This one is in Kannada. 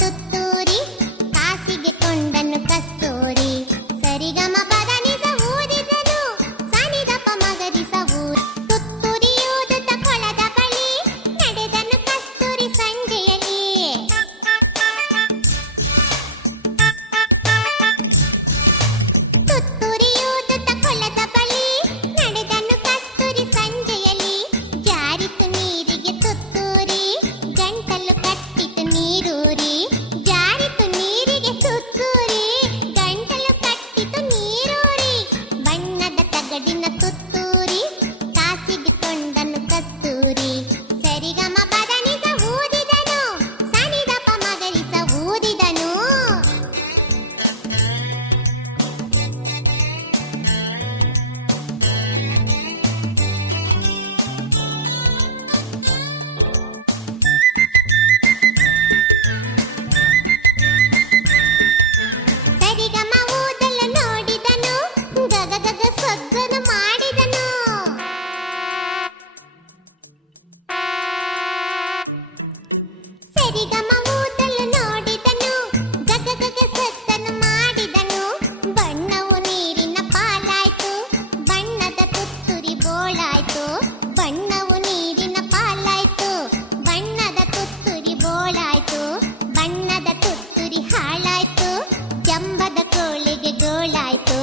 ತುತ್ತೂರಿ ಕಾಸಿಗೆ ಕೊಂಡನು ಕಸ್ತೂರಿ ಸರಿಗಮ ಪದನಿಸ ಊದಿದನು ಸನಿದಪ ಮಗರಿಸ ಊರಿ ತುತ್ತೂರಿಯೂದುತ್ತ ಕೊಳದ ಬಳಿ ನಡೆದನು ಕಸ್ತೂರಿ ಸಂಜೆಯಲ್ಲಿ ತುತ್ತೂರಿಯೂದುತ್ತ ಕೊಳದ ಬಳಿ ನಡೆದನು ಕಸ್ತೂರಿ ಸಂಜೆಯಲ್ಲಿ ಜಾರಿತು ನೀರಿಗೆ ತುತ್ತೂರಿ ಗಂಟಲು ಕಟ್ಟಿತು ನೀರೂರಿ ಜಾರಿತು ನೀರಿಗೆ ತುತ್ತೂರಿ ಗಂಟಲು ಕಟ್ಟಿತು ನೀರೂರಿ ಬಣ್ಣದ ತಗಡಿನ ತುತ್ತೂರಿ ಕಾಸಿಗೆ ಕೊಂಡನು ಕಸ್ತೂರಿ ಸರಿಗಮ ಪದನಿಸ ಊದಿದನು ಸನಿದಪ ಮಗರಿಸ ಊದಿದನು ಸರಿಗಮ ಊದಲು ನೋಡಿದನು ಗಗ ಗಗ ಸದ್ದನು ಮಾಡಿದನು ಸರಿಗಮ ಊದಲು ನೋಡಿದನು ಗಗ ಗಗ ಸದ್ದನು ಮಾಡಿದನು ಬಣ್ಣವು ನೀರಿನ ಪಾಲಾಯ್ತು ಬಣ್ಣದ ತುತ್ತೂರಿ ಬೋಳಾಯ್ತು ಬಣ್ಣವು ನೀರಿನ ಪಾಲಾಯ್ತು ಬಣ್ಣದ ತುತ್ತೂರಿ ಬೋಳಾಯ್ತು ಬಣ್ಣದ ತುತ್ತೂರಿ ಹಾಳಾಯ್ತು ಜಂಬದ ಕೋಳಿಗೆ ಗೋಳಾಯ್ತು